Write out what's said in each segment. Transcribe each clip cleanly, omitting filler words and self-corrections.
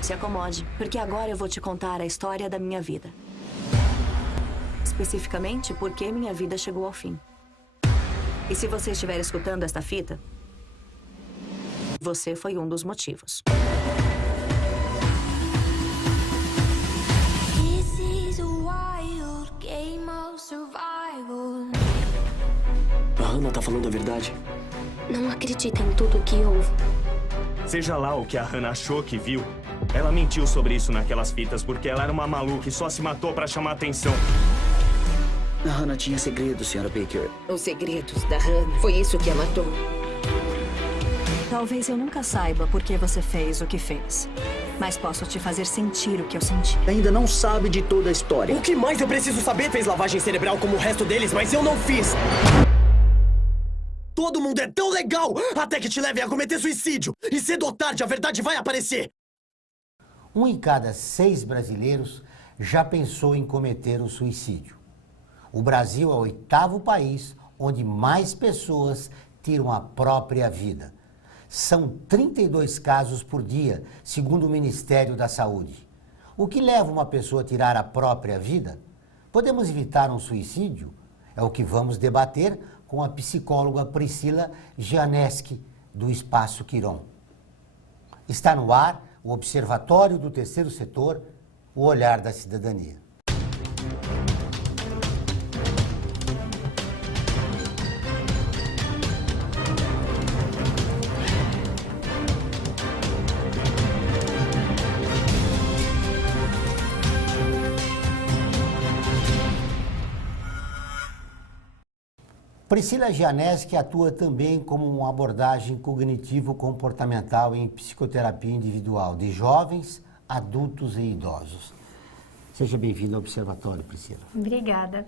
Se acomode, porque agora eu vou te contar a história da minha vida. Especificamente, por que minha vida chegou ao fim. E se você estiver escutando esta fita, você foi um dos motivos. A Hannah tá falando a verdade. Não acredita em tudo o que ouve. Seja lá o que a Hannah achou que viu, ela mentiu sobre isso naquelas fitas porque ela era uma maluca e só se matou pra chamar atenção. A Hannah tinha segredos, Sra. Baker. Os segredos da Hannah. Foi isso que a matou. Talvez eu nunca saiba por que você fez o que fez. Mas posso te fazer sentir o que eu senti. Ainda não sabe de toda a história. O que mais eu preciso saber? Fez lavagem cerebral como o resto deles, mas eu não fiz. Todo mundo é tão legal até que te levem a cometer suicídio. E cedo ou tarde a verdade vai aparecer. 1 em cada 6 brasileiros já pensou em cometer o suicídio. O Brasil é o 8º país onde mais pessoas tiram a própria vida. São 32 casos por dia, segundo o Ministério da Saúde. O que leva uma pessoa a tirar a própria vida? Podemos evitar um suicídio? É o que vamos debater com a psicóloga Priscila Gianeschi, do Espaço Quiron. Está no ar o Observatório do Terceiro Setor, o olhar da cidadania. Priscila Gianeschi atua também como uma abordagem cognitivo-comportamental em psicoterapia individual de jovens, adultos e idosos. Seja bem-vinda ao Observatório, Priscila. Obrigada.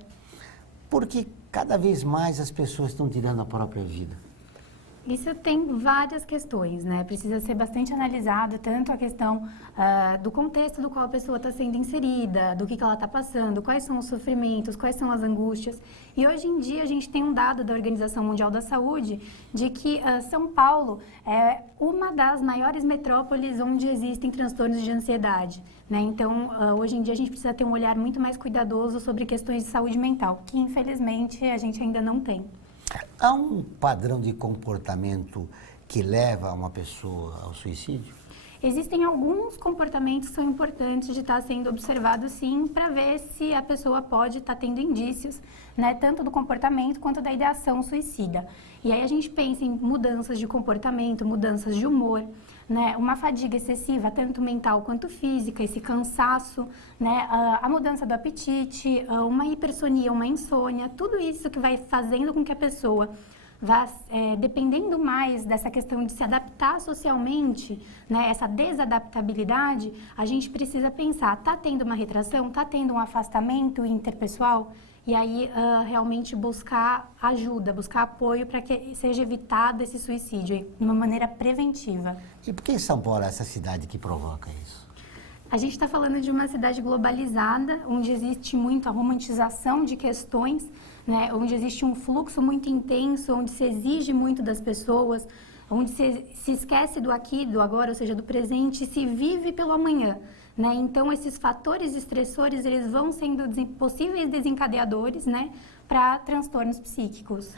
Porque cada vez mais as pessoas estão tirando a própria vida. Isso tem várias questões, né? Precisa ser bastante analisado, tanto a questão do contexto do qual a pessoa está sendo inserida, do que ela está passando, quais são os sofrimentos, quais são as angústias. E hoje em dia a gente tem um dado da Organização Mundial da Saúde de que São Paulo é uma das maiores metrópoles onde existem transtornos de ansiedade, né? Então, hoje em dia a gente precisa ter um olhar muito mais cuidadoso sobre questões de saúde mental, que infelizmente a gente ainda não tem. Há um padrão de comportamento que leva uma pessoa ao suicídio? Existem alguns comportamentos que são importantes de estar sendo observados, sim, para ver se a pessoa pode estar tendo indícios, né, tanto do comportamento quanto da ideação suicida. E aí a gente pensa em mudanças de comportamento, mudanças de humor, né, uma fadiga excessiva, tanto mental quanto física, esse cansaço, né, a mudança do apetite, uma hipersonia, uma insônia, tudo isso que vai fazendo com que a pessoa vá, dependendo mais dessa questão de se adaptar socialmente, né, essa desadaptabilidade, a gente precisa pensar, está tendo uma retração, está tendo um afastamento interpessoal? E aí, realmente buscar ajuda, buscar apoio para que seja evitado esse suicídio, de uma maneira preventiva. E por que São Paulo é essa cidade que provoca isso? A gente está falando de uma cidade globalizada, onde existe muito a romantização de questões, né, onde existe um fluxo muito intenso, onde se exige muito das pessoas, onde se esquece do aqui, do agora, ou seja, do presente, e se vive pelo amanhã. Né? Então, esses fatores estressores, eles vão sendo possíveis desencadeadores, né, para transtornos psíquicos.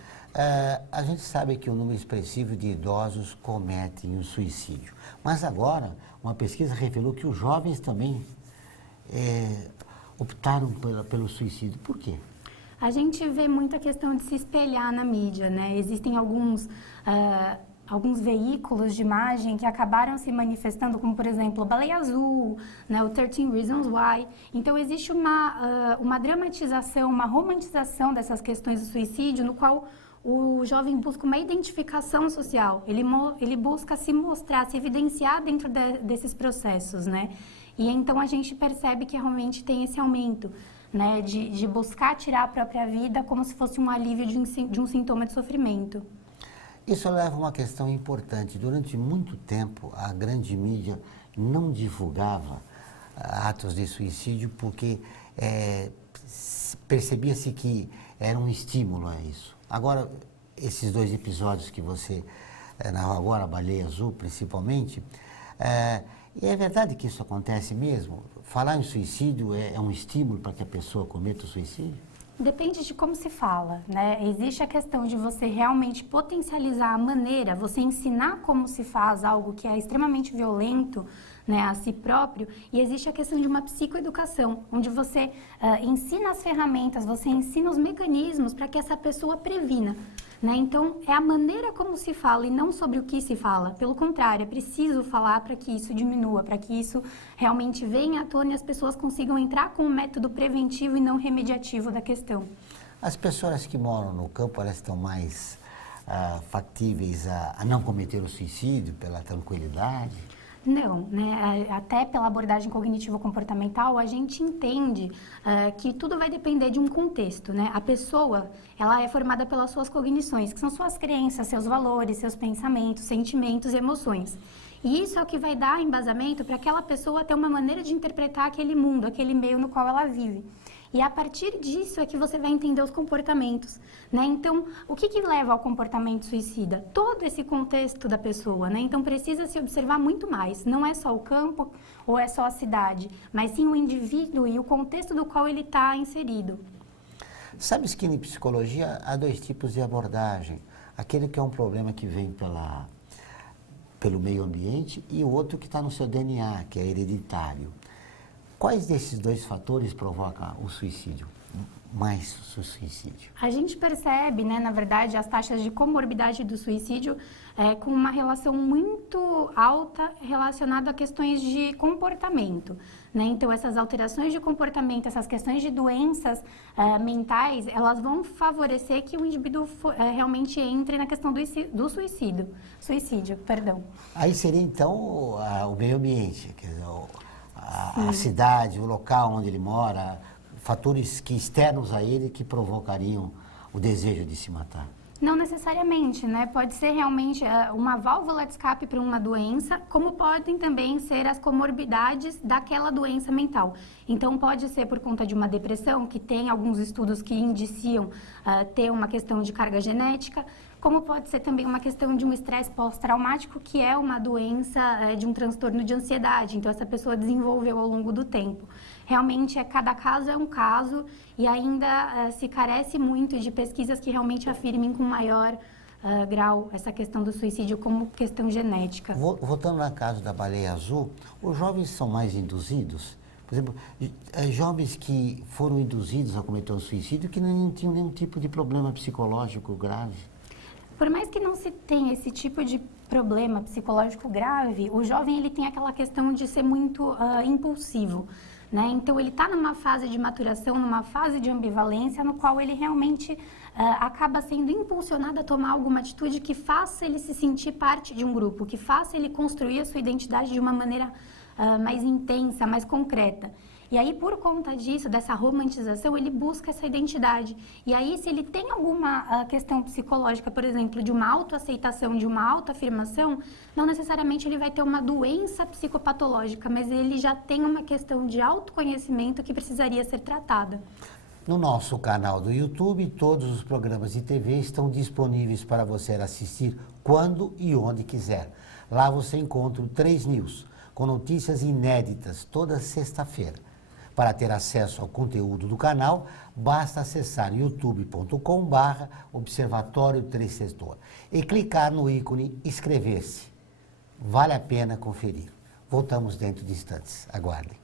A gente sabe que um número expressivo de idosos cometem o suicídio. Mas agora, uma pesquisa revelou que os jovens também optaram pelo suicídio. Por quê? A gente vê muita questão de se espelhar na mídia, né? Existem alguns veículos de imagem que acabaram se manifestando, como, por exemplo, a Baleia Azul, né, o 13 Reasons Why. Então, existe uma dramatização, uma romantização dessas questões do suicídio, no qual o jovem busca uma identificação social. Ele busca se mostrar, se evidenciar dentro desses processos, né? E então, a gente percebe que realmente tem esse aumento, né, de buscar tirar a própria vida como se fosse um alívio de um sintoma de sofrimento. Isso leva a uma questão importante. Durante muito tempo, a grande mídia não divulgava atos de suicídio porque percebia-se que era um estímulo a isso. Agora, esses 2 episódios que você narrou agora, a Baleia Azul principalmente, E é verdade que isso acontece mesmo? Falar em suicídio é um estímulo para que a pessoa cometa o suicídio? Depende de como se fala, né? Existe a questão de você realmente potencializar a maneira, você ensinar como se faz algo que é extremamente violento, né, a si próprio, e existe a questão de uma psicoeducação, onde você ensina as ferramentas, você ensina os mecanismos para que essa pessoa previna. Né? Então, é a maneira como se fala e não sobre o que se fala. Pelo contrário, é preciso falar para que isso diminua, para que isso realmente venha à tona e as pessoas consigam entrar com um método preventivo e não remediativo da questão. As pessoas que moram no campo, elas estão mais factíveis a não cometer o suicídio pela tranquilidade? Não, né? Até pela abordagem cognitivo-comportamental, a gente entende que tudo vai depender de um contexto, né? A pessoa, ela é formada pelas suas cognições, que são suas crenças, seus valores, seus pensamentos, sentimentos e emoções. E isso é o que vai dar embasamento para aquela pessoa ter uma maneira de interpretar aquele mundo, aquele meio no qual ela vive. E a partir disso é que você vai entender os comportamentos, né? Então, o que leva ao comportamento suicida? Todo esse contexto da pessoa, né? Então, precisa se observar muito mais. Não é só o campo ou é só a cidade, mas sim o indivíduo e o contexto do qual ele está inserido. Sabes que em psicologia há dois tipos de abordagem. Aquele que é um problema que vem pelo meio ambiente e o outro que está no seu DNA, que é hereditário. Quais desses dois fatores provocam o suicídio? Mais o suicídio? A gente percebe, né, na verdade, as taxas de comorbidade do suicídio com uma relação muito alta relacionada a questões de comportamento, né? Então, essas alterações de comportamento, essas questões de doenças mentais, elas vão favorecer que o indivíduo realmente entre na questão do suicídio, perdão. Aí seria, então, o meio ambiente, quer dizer, a cidade, o local onde ele mora, fatores externos a ele que provocariam o desejo de se matar. Não necessariamente, né? Pode ser realmente uma válvula de escape para uma doença, como podem também ser as comorbidades daquela doença mental. Então, pode ser por conta de uma depressão, que tem alguns estudos que indiciam ter uma questão de carga genética, como pode ser também uma questão de um estresse pós-traumático, que é uma doença de um transtorno de ansiedade. Então, essa pessoa desenvolveu ao longo do tempo. Realmente, cada caso é um caso e ainda se carece muito de pesquisas que realmente afirmem com maior grau essa questão do suicídio como questão genética. Voltando no caso da baleia azul, os jovens são mais induzidos? Por exemplo, jovens que foram induzidos a cometer um suicídio que não tinham nenhum tipo de problema psicológico grave? Por mais que não se tenha esse tipo de problema psicológico grave, o jovem ele tem aquela questão de ser muito impulsivo, né? Então, ele está numa fase de maturação, numa fase de ambivalência, no qual ele realmente acaba sendo impulsionado a tomar alguma atitude que faça ele se sentir parte de um grupo, que faça ele construir a sua identidade de uma maneira mais intensa, mais concreta. E aí, por conta disso, dessa romantização, ele busca essa identidade. E aí, se ele tem alguma questão psicológica, por exemplo, de uma autoaceitação, de uma autoafirmação, não necessariamente ele vai ter uma doença psicopatológica, mas ele já tem uma questão de autoconhecimento que precisaria ser tratada. No nosso canal do YouTube, todos os programas de TV estão disponíveis para você assistir quando e onde quiser. Lá você encontra o 3 News, com notícias inéditas toda sexta-feira. Para ter acesso ao conteúdo do canal, basta acessar youtube.com/Observatório 3 Setor e clicar no ícone inscrever-se. Vale a pena conferir. Voltamos dentro de instantes. Aguardem.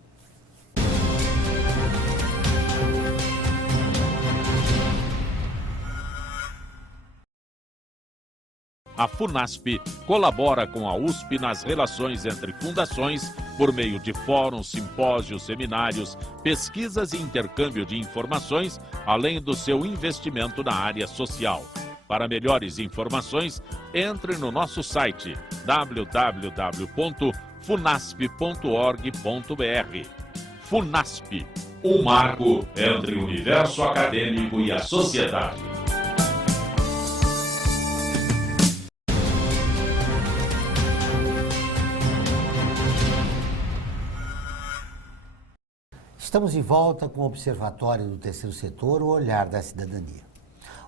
A FUNASP colabora com a USP nas relações entre fundações por meio de fóruns, simpósios, seminários, pesquisas e intercâmbio de informações, além do seu investimento na área social. Para melhores informações, entre no nosso site www.funasp.org.br. FUNASP, um marco entre o universo acadêmico e a sociedade. Estamos de volta com o Observatório do Terceiro Setor, o Olhar da Cidadania.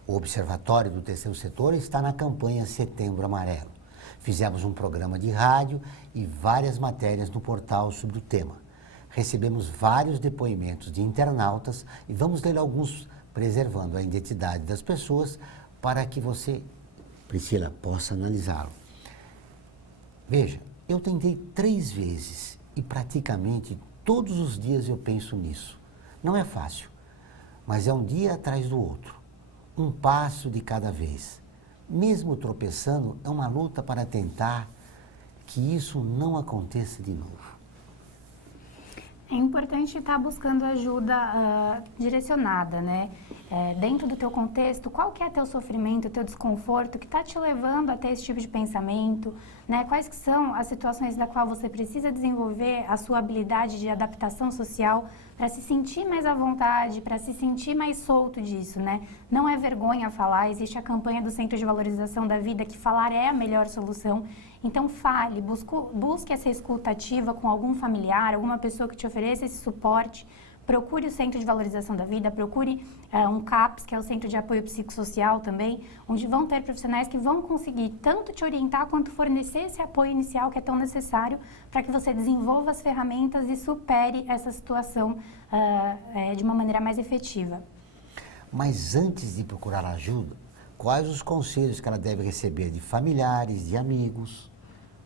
O Observatório do Terceiro Setor está na campanha Setembro Amarelo. Fizemos um programa de rádio e várias matérias no portal sobre o tema. Recebemos vários depoimentos de internautas e vamos ler alguns, preservando a identidade das pessoas para que você, Priscila, possa analisá-lo. Veja, eu tentei 3 vezes e praticamente todos os dias eu penso nisso. Não é fácil, mas é um dia atrás do outro, um passo de cada vez. Mesmo tropeçando, é uma luta para tentar que isso não aconteça de novo. É importante estar buscando ajuda direcionada, né? Dentro do teu contexto, qual que é teu sofrimento, teu desconforto que está te levando a ter esse tipo de pensamento, né? Quais que são as situações da qual você precisa desenvolver a sua habilidade de adaptação social para se sentir mais à vontade, para se sentir mais solto disso, né? Não é vergonha falar, existe a campanha do Centro de Valorização da Vida que falar é a melhor solução. Então fale, busque essa escuta ativa com algum familiar, alguma pessoa que te ofereça esse suporte. Procure o Centro de Valorização da Vida, procure um CAPS, que é o Centro de Apoio Psicossocial também, onde vão ter profissionais que vão conseguir tanto te orientar quanto fornecer esse apoio inicial que é tão necessário para que você desenvolva as ferramentas e supere essa situação de uma maneira mais efetiva. Mas antes de procurar ajuda, quais os conselhos que ela deve receber de familiares, de amigos?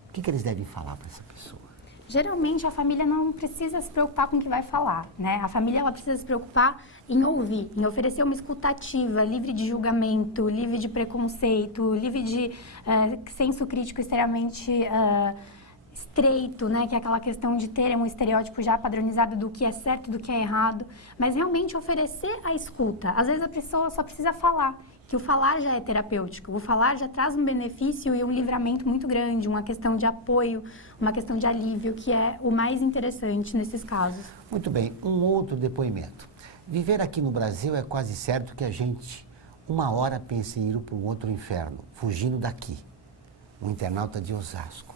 O que eles devem falar para essa pessoa? Geralmente a família não precisa se preocupar com o que vai falar, né? A família ela precisa se preocupar em ouvir, em oferecer uma escuta ativa, livre de julgamento, livre de preconceito, livre de senso crítico extremamente estreito, né? Que é aquela questão de ter um estereótipo já padronizado do que é certo e do que é errado, mas realmente oferecer a escuta. Às vezes a pessoa só precisa falar, que o falar já é terapêutico, o falar já traz um benefício e um livramento muito grande, uma questão de apoio, uma questão de alívio, que é o mais interessante nesses casos. Muito bem, um outro depoimento. Viver aqui no Brasil é quase certo que a gente, uma hora, pensa em ir para um outro inferno, fugindo daqui. Um internauta de Osasco.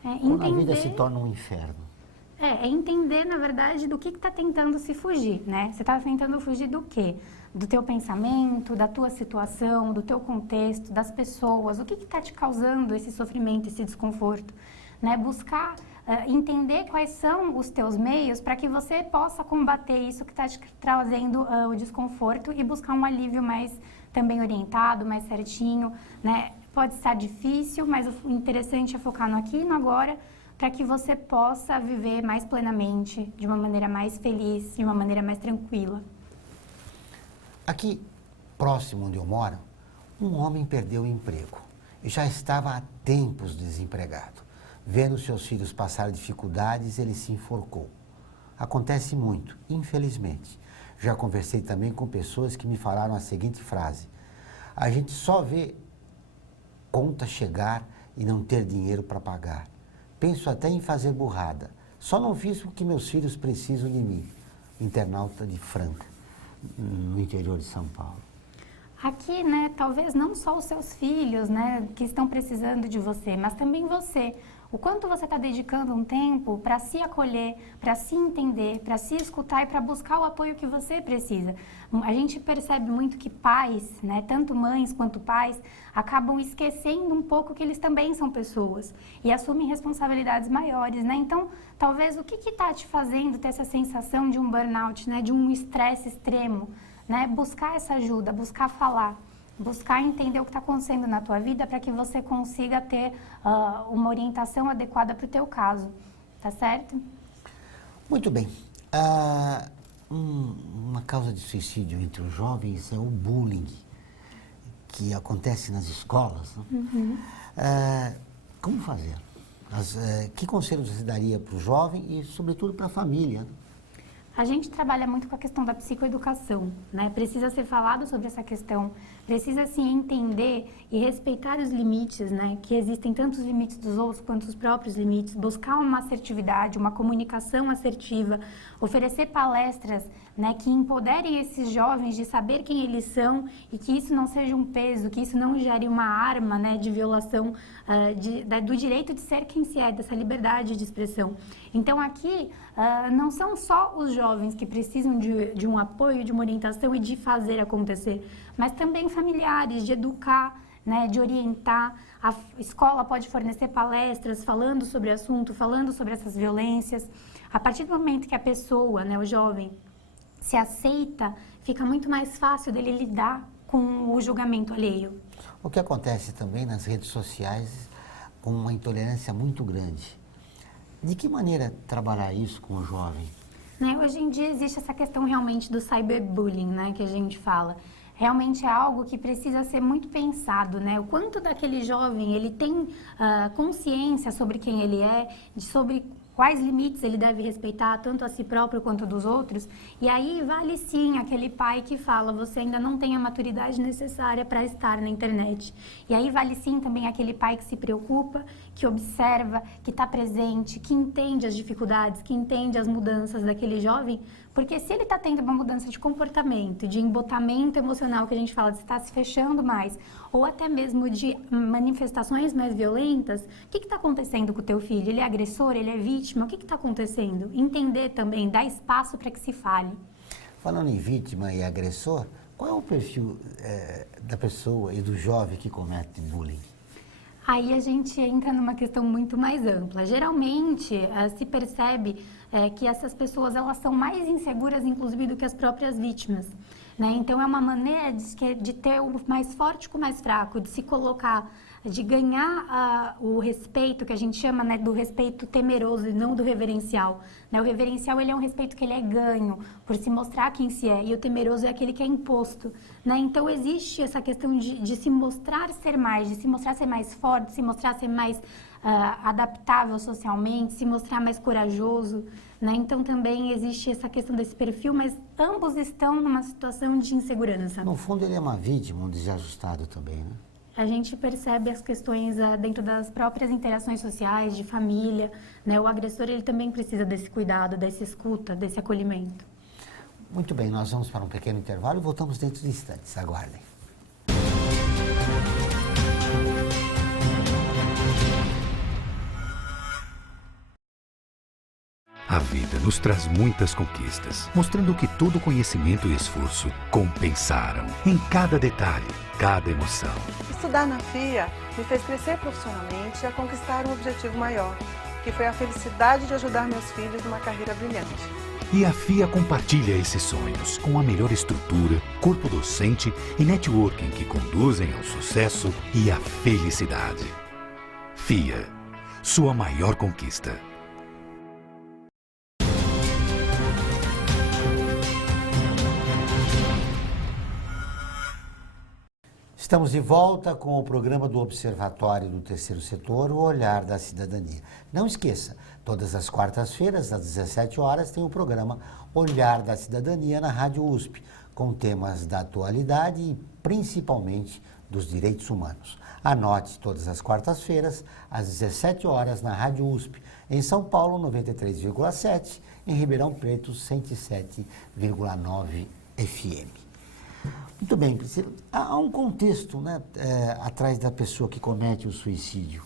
Quando a vida se torna um inferno. É entender, na verdade, do que está tentando se fugir, né? Você está tentando fugir do quê? Do teu pensamento, da tua situação, do teu contexto, das pessoas. O que está te causando esse sofrimento, esse desconforto? Né? Buscar entender quais são os teus meios para que você possa combater isso que está te trazendo o desconforto e buscar um alívio mais também orientado, mais certinho, né? Pode estar difícil, mas o interessante é focar no aqui e no agora, para que você possa viver mais plenamente, de uma maneira mais feliz, de uma maneira mais tranquila. Aqui, próximo onde eu moro, um homem perdeu o emprego e já estava há tempos desempregado. Vendo seus filhos passar dificuldades, ele se enforcou. Acontece muito, infelizmente. Já conversei também com pessoas que me falaram a seguinte frase: a gente só vê conta chegar e não ter dinheiro para pagar. Penso até em fazer burrada. Só não fiz o que meus filhos precisam de mim. Internauta de Franca, no interior de São Paulo. Aqui, né, talvez não só os seus filhos, né, que estão precisando de você, mas também você. O quanto você está dedicando um tempo para se acolher, para se entender, para se escutar e para buscar o apoio que você precisa. A gente percebe muito que pais, né, tanto mães quanto pais, acabam esquecendo um pouco que eles também são pessoas e assumem responsabilidades maiores, né? Então, talvez o que está te fazendo ter essa sensação de um burnout, né, de um estresse extremo, né? Buscar essa ajuda, buscar falar. Buscar entender o que está acontecendo na tua vida para que você consiga ter uma orientação adequada para o teu caso, tá certo? Muito bem. Uma causa de suicídio entre os jovens é o bullying, que acontece nas escolas. Né? Uhum. Como fazer? Que conselhos você daria para o jovem e, sobretudo, para a família? A gente trabalha muito com a questão da psicoeducação, né? Precisa ser falado sobre essa questão, precisa se entender e respeitar os limites, né? Que existem tanto os limites dos outros quanto os próprios limites, buscar uma assertividade, uma comunicação assertiva, oferecer palestras, né? Que empoderem esses jovens de saber quem eles são e que isso não seja um peso, que isso não gere uma arma, né? De violação do direito de ser quem se é, dessa liberdade de expressão. Então aqui não são só os jovens que precisam de um apoio, de uma orientação e de fazer acontecer, mas também familiares, de educar, né, de orientar. A escola pode fornecer palestras falando sobre o assunto, falando sobre essas violências. A partir do momento que a pessoa, né, o jovem, se aceita, fica muito mais fácil dele lidar com o julgamento alheio. O que acontece também nas redes sociais com uma intolerância muito grande. De que maneira trabalhar isso com o jovem? Né, hoje em dia existe essa questão realmente do cyberbullying, né, que a gente fala. Realmente é algo que precisa ser muito pensado, né? O quanto daquele jovem ele tem consciência sobre quem ele é, sobre quais limites ele deve respeitar, tanto a si próprio quanto dos outros. E aí vale sim aquele pai que fala, você ainda não tem a maturidade necessária para estar na internet. E aí vale sim também aquele pai que se preocupa, que observa, que está presente, que entende as dificuldades, que entende as mudanças daquele jovem, porque se ele está tendo uma mudança de comportamento, de embotamento emocional, que a gente fala de estar se fechando mais, ou até mesmo de manifestações mais violentas, o que está acontecendo com o teu filho? Ele é agressor? Ele é vítima? O que está acontecendo? Entender também, dar espaço para que se fale. Falando em vítima e agressor, qual é o perfil da pessoa e do jovem que comete bullying? Aí a gente entra numa questão muito mais ampla. Geralmente se percebe que essas pessoas elas são mais inseguras, inclusive, do que as próprias vítimas. Né? Então é uma maneira de ter o mais forte com o mais fraco, de se colocar, de ganhar o respeito, que a gente chama, né, do respeito temeroso e não do reverencial. Né? O reverencial ele é um respeito que ele é ganho por se mostrar quem se é, e o temeroso é aquele que é imposto. Né? Então existe essa questão de se mostrar ser mais, de se mostrar ser mais forte, de se mostrar ser mais adaptável socialmente, se mostrar mais corajoso. Né? Então também existe essa questão desse perfil, mas ambos estão numa situação de insegurança. No fundo ele é uma vítima, um desajustado também, né? A gente percebe as questões dentro das próprias interações sociais, de família, né? O agressor ele também precisa desse cuidado, dessa escuta, desse acolhimento. Muito bem, nós vamos para um pequeno intervalo e voltamos dentro de instantes. Aguardem. A vida nos traz muitas conquistas, mostrando que todo conhecimento e esforço compensaram em cada detalhe, cada emoção. Estudar na FIA me fez crescer profissionalmente e a conquistar um objetivo maior, que foi a felicidade de ajudar meus filhos numa carreira brilhante. E a FIA compartilha esses sonhos com a melhor estrutura, corpo docente e networking que conduzem ao sucesso e à felicidade. FIA, sua maior conquista. Estamos de volta com o programa do Observatório do Terceiro Setor, o Olhar da Cidadania. Não esqueça, todas as quartas-feiras, às 17 horas, tem o programa Olhar da Cidadania na Rádio USP, com temas da atualidade e principalmente dos direitos humanos. Anote todas as quartas-feiras, às 17 horas, na Rádio USP, em São Paulo, 93,7, em Ribeirão Preto, 107,9 FM. Muito bem, Priscila. Há um contexto, né, atrás da pessoa que comete o suicídio.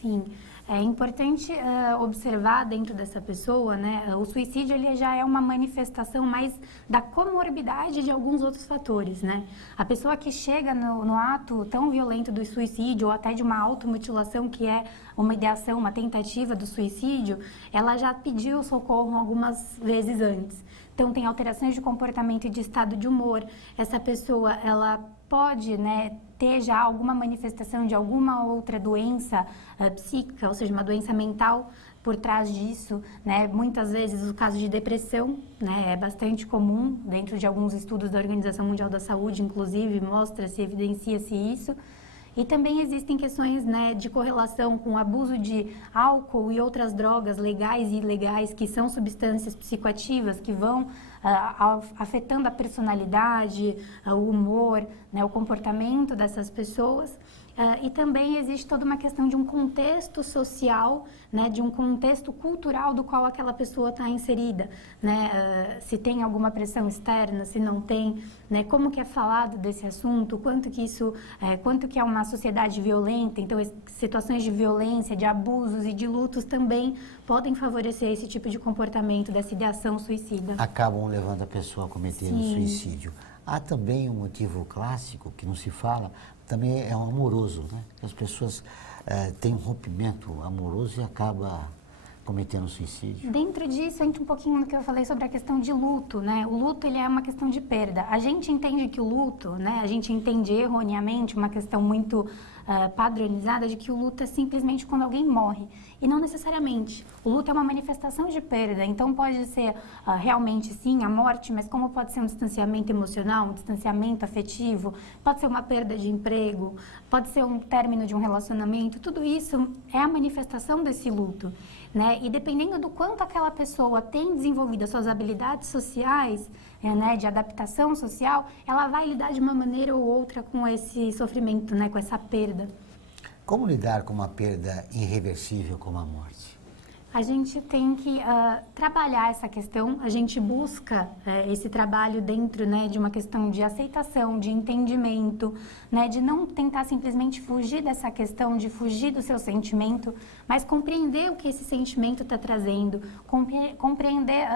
Sim, é importante observar dentro dessa pessoa, né, o suicídio ele já é uma manifestação mais da comorbidade de alguns outros fatores, né? A pessoa que chega no ato tão violento do suicídio ou até de uma automutilação, que é uma ideação, uma tentativa do suicídio, ela já pediu socorro algumas vezes antes. Então, tem alterações de comportamento e de estado de humor. Essa pessoa, ela pode, né, ter já alguma manifestação de alguma outra doença psíquica, ou seja, uma doença mental por trás disso, né? Muitas vezes o caso de depressão, né, é bastante comum, dentro de alguns estudos da Organização Mundial da Saúde, inclusive, mostra-se, evidencia-se isso. E também existem questões, né, de correlação com o abuso de álcool e outras drogas legais e ilegais, que são substâncias psicoativas, que vão afetando a personalidade, o humor, né, o comportamento dessas pessoas. E também existe toda uma questão de um contexto social, né, de um contexto cultural do qual aquela pessoa está inserida, né, se tem alguma pressão externa, se não tem, né, como que é falado desse assunto, quanto que é uma sociedade violenta. Então situações de violência, de abusos e de lutos também podem favorecer esse tipo de comportamento, dessa ideação suicida. Acabam levando a pessoa a cometer o suicídio. Há também um motivo clássico que não se fala, também é um amoroso, né? As pessoas têm um rompimento amoroso e acabam cometendo suicídio. Dentro disso, entra um pouquinho no que eu falei sobre a questão de luto, né? O luto, ele é uma questão de perda. A gente entende que o luto, né? A gente entende erroneamente uma questão muito padronizada de que o luto é simplesmente quando alguém morre. E não necessariamente. O luto é uma manifestação de perda. Então, pode ser realmente, sim, a morte, mas como pode ser um distanciamento emocional, um distanciamento afetivo, pode ser uma perda de emprego, pode ser um término de um relacionamento. Tudo isso é a manifestação desse luto. Né? E dependendo do quanto aquela pessoa tem desenvolvido as suas habilidades sociais, né, de adaptação social, ela vai lidar de uma maneira ou outra com esse sofrimento, né, com essa perda. Como lidar com uma perda irreversível como a morte? A gente tem que trabalhar essa questão, a gente busca esse trabalho dentro, né, de uma questão de aceitação, de entendimento, né, de não tentar simplesmente fugir dessa questão, de fugir do seu sentimento, mas compreender o que esse sentimento está trazendo, compreender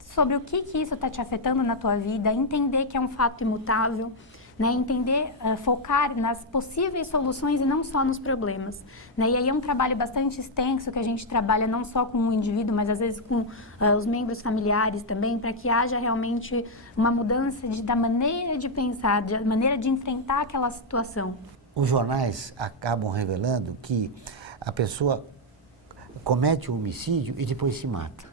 sobre o que isso está te afetando na tua vida, entender que é um fato imutável, né, entender, focar nas possíveis soluções e não só nos problemas. Né? E aí é um trabalho bastante extenso que a gente trabalha não só com o indivíduo, mas às vezes com os membros familiares também, para que haja realmente uma mudança da maneira de pensar, da maneira de enfrentar aquela situação. Os jornais acabam revelando que a pessoa comete o homicídio e depois se mata.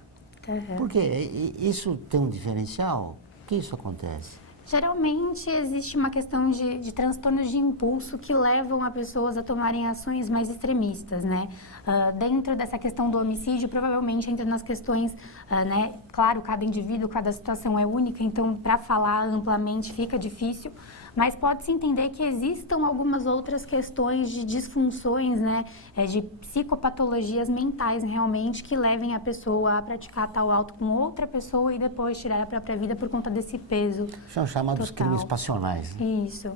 Uhum. Por quê? Isso tem um diferencial? Por que isso acontece? Geralmente existe uma questão de transtornos de impulso que levam a pessoas a tomarem ações mais extremistas, né? Dentro dessa questão do homicídio, provavelmente entra nas questões, né? Claro, cada indivíduo, cada situação é única, então para falar amplamente fica difícil, mas pode-se entender que existam algumas outras questões de disfunções, né? De psicopatologias mentais realmente que levem a pessoa a praticar tal ato com outra pessoa e depois tirar a própria vida por conta desse peso. São chamados crimes passionais. Né? Isso.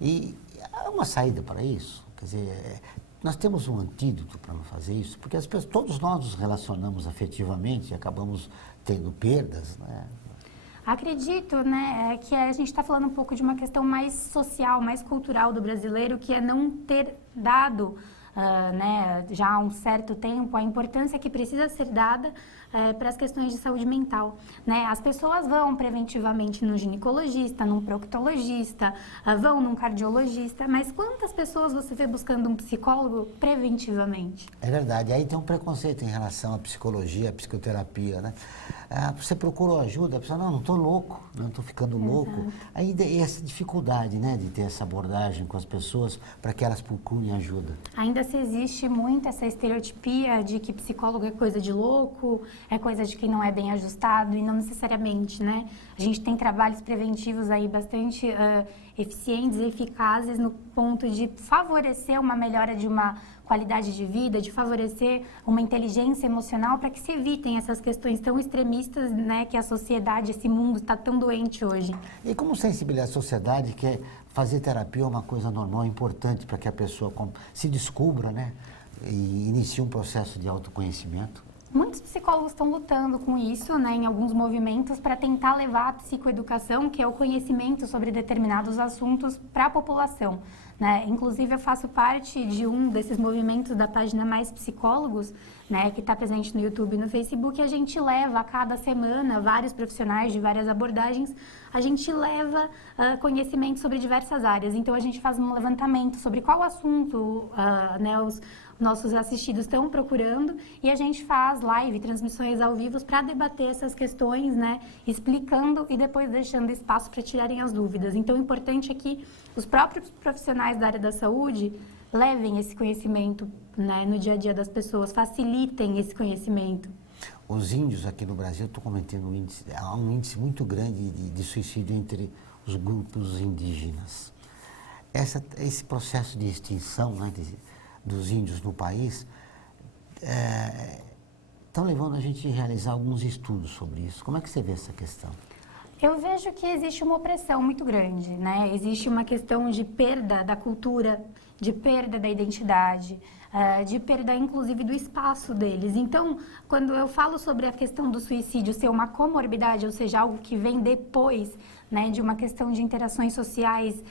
E há uma saída para isso? Quer dizer, nós temos um antídoto para não fazer isso? Porque as pessoas, todos nós nos relacionamos afetivamente e acabamos tendo perdas, né? Acredito, né, que a gente está falando um pouco de uma questão mais social, mais cultural do brasileiro, que é não ter dado, né, já há um certo tempo, a importância que precisa ser dada para as questões de saúde mental. Né? As pessoas vão preventivamente num ginecologista, num proctologista, vão num cardiologista, mas quantas pessoas você vê buscando um psicólogo preventivamente? É verdade, aí tem um preconceito em relação à psicologia, à psicoterapia, né? Você procurou ajuda, a pessoa, não estou louco, não estou ficando louco. Aí essa dificuldade, né, de ter essa abordagem com as pessoas para que elas procurem ajuda. Ainda se existe muito essa estereotipia de que psicólogo é coisa de louco, é coisa de quem não é bem ajustado, e não necessariamente, né? A gente tem trabalhos preventivos aí bastante eficientes e eficazes no ponto de favorecer uma melhora de uma qualidade de vida, de favorecer uma inteligência emocional para que se evitem essas questões tão extremistas, né, que a sociedade, esse mundo está tão doente hoje. E como sensibilizar a sociedade que fazer terapia é uma coisa normal, importante para que a pessoa se descubra, né, e inicie um processo de autoconhecimento? Muitos psicólogos estão lutando com isso, né, em alguns movimentos, para tentar levar a psicoeducação, que é o conhecimento sobre determinados assuntos, para a população. Né? Inclusive, eu faço parte de um desses movimentos da página Mais Psicólogos, né, que está presente no YouTube e no Facebook, e a gente leva a cada semana vários profissionais de várias abordagens, a gente leva conhecimento sobre diversas áreas. Então, a gente faz um levantamento sobre qual assunto né, os nossos assistidos estão procurando, e a gente faz live, transmissões ao vivo para debater essas questões, né, explicando e depois deixando espaço para tirarem as dúvidas. Então, o importante é que os próprios profissionais da área da saúde levem esse conhecimento, né, no dia a dia das pessoas, facilitem esse conhecimento. Os índios aqui no Brasil, estou comentando há um índice muito grande de suicídio entre os grupos indígenas. Esse processo de extinção, né, dos índios no país estão levando a gente a realizar alguns estudos sobre isso. Como é que você vê essa questão? Eu vejo que existe uma opressão muito grande, né? Existe uma questão de perda da cultura, de perda da identidade. de perda, inclusive, do espaço deles. Então, quando eu falo sobre a questão do suicídio ser uma comorbidade, ou seja, algo que vem depois, né, de uma questão de interações sociais,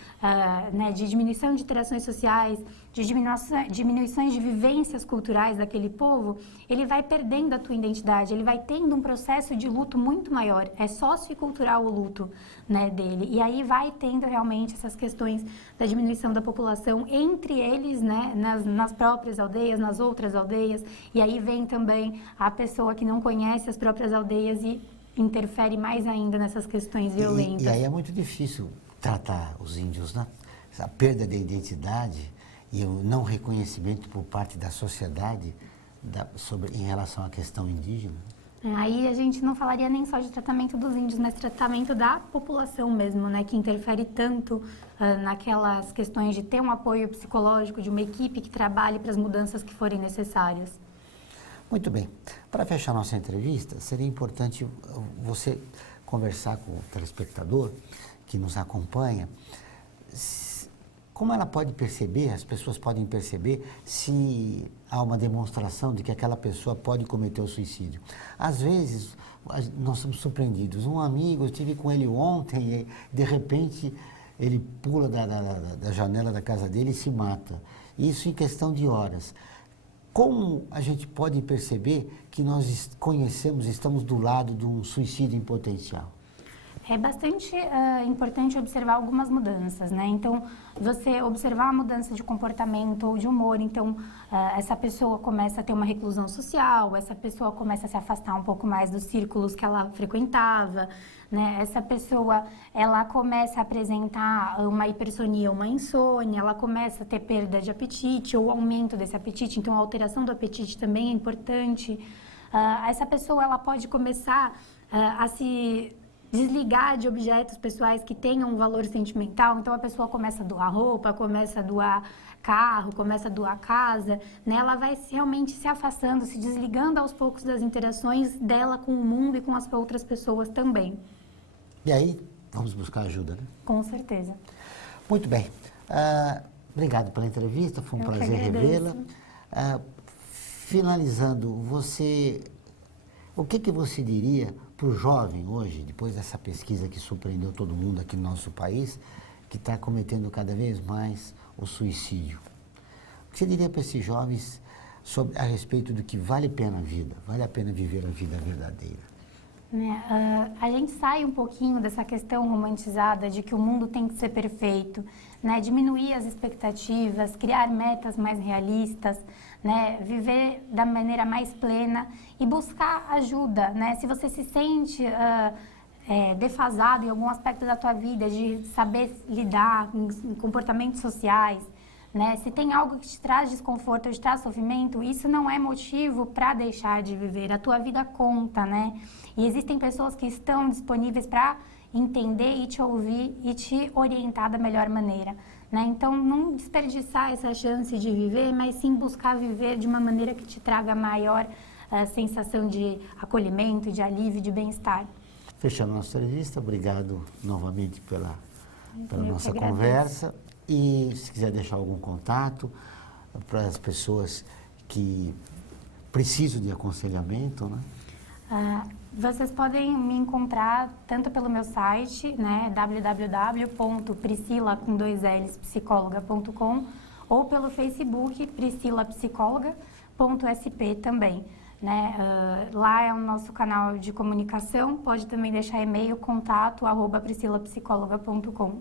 né, de diminuição de interações sociais, de diminuições de vivências culturais daquele povo, ele vai perdendo a tua identidade, ele vai tendo um processo de luto muito maior, é sociocultural o luto, né, dele, e aí vai tendo realmente essas questões da diminuição da população entre eles, né, nas próprias aldeias, nas outras aldeias, e aí vem também a pessoa que não conhece as próprias aldeias e interfere mais ainda nessas questões violentas. E aí é muito difícil tratar os índios, né? A perda da identidade e o não reconhecimento por parte da sociedade em relação à questão indígena. Aí a gente não falaria nem só de tratamento dos índios, mas tratamento da população mesmo, né? Que interfere tanto naquelas questões de ter um apoio psicológico, de uma equipe que trabalhe para as mudanças que forem necessárias. Muito bem. Para fechar nossa entrevista, seria importante você conversar com o telespectador que nos acompanha, como ela pode perceber, as pessoas podem perceber se há uma demonstração de que aquela pessoa pode cometer o suicídio. Às vezes, nós somos surpreendidos. Um amigo, eu estive com ele ontem e, de repente, ele pula da janela da casa dele e se mata. Isso em questão de horas. Como a gente pode perceber que nós conhecemos, estamos do lado de um suicídio em potencial? É bastante importante observar algumas mudanças, né? Então, você observar a mudança de comportamento ou de humor, então, essa pessoa começa a ter uma reclusão social, essa pessoa começa a se afastar um pouco mais dos círculos que ela frequentava, né? Essa pessoa, ela começa a apresentar uma hipersonia, uma insônia, ela começa a ter perda de apetite ou aumento desse apetite, então a alteração do apetite também é importante. Essa pessoa, ela pode começar a se desligar de objetos pessoais que tenham um valor sentimental, então a pessoa começa a doar roupa, começa a doar carro, começa a doar casa, né? Ela vai realmente se afastando, se desligando aos poucos das interações dela com o mundo e com as outras pessoas também. E aí, vamos buscar ajuda, né? Com certeza. Muito bem. Obrigado pela entrevista, foi um prazer revê-la. Finalizando, o que você diria para o jovem hoje, depois dessa pesquisa que surpreendeu todo mundo aqui no nosso país, que está cometendo cada vez mais o suicídio? O que você diria para esses jovens a respeito do que vale a pena a vida, vale a pena viver a vida verdadeira? A gente sai um pouquinho dessa questão romantizada de que o mundo tem que ser perfeito, né? Diminuir as expectativas, criar metas mais realistas, né? Viver da maneira mais plena e buscar ajuda, né? Se você se sente defasado em algum aspecto da tua vida, de saber lidar em comportamentos sociais, né? Se tem algo que te traz desconforto ou te traz sofrimento, isso não é motivo para deixar de viver. A tua vida conta, né? E existem pessoas que estão disponíveis para entender e te ouvir e te orientar da melhor maneira, né? Então, não desperdiçar essa chance de viver, mas sim buscar viver de uma maneira que te traga maior sensação de acolhimento, de alívio, de bem-estar. Fechando nossa entrevista, obrigado novamente pela nossa conversa. E se quiser deixar algum contato para as pessoas que precisam de aconselhamento, né? Vocês podem me encontrar tanto pelo meu site, né, www.priscila.psicologa.com ou pelo Facebook priscilapsicóloga.sp também, né? Lá é o nosso canal de comunicação, pode também deixar e-mail contato@priscilapsicóloga.com.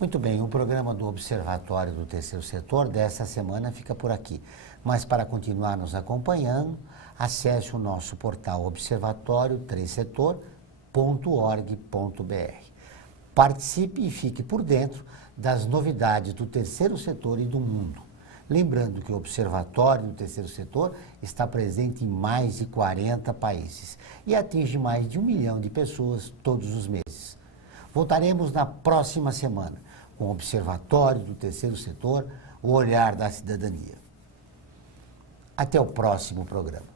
Muito bem, o programa do Observatório do Terceiro Setor dessa semana fica por aqui. Mas para continuar nos acompanhando, acesse o nosso portal observatório3setor.org.br. Participe e fique por dentro das novidades do terceiro setor e do mundo. Lembrando que o Observatório do Terceiro Setor está presente em mais de 40 países e atinge mais de 1 milhão de pessoas todos os meses. Voltaremos na próxima semana com o Observatório do Terceiro Setor, o olhar da cidadania. Até o próximo programa.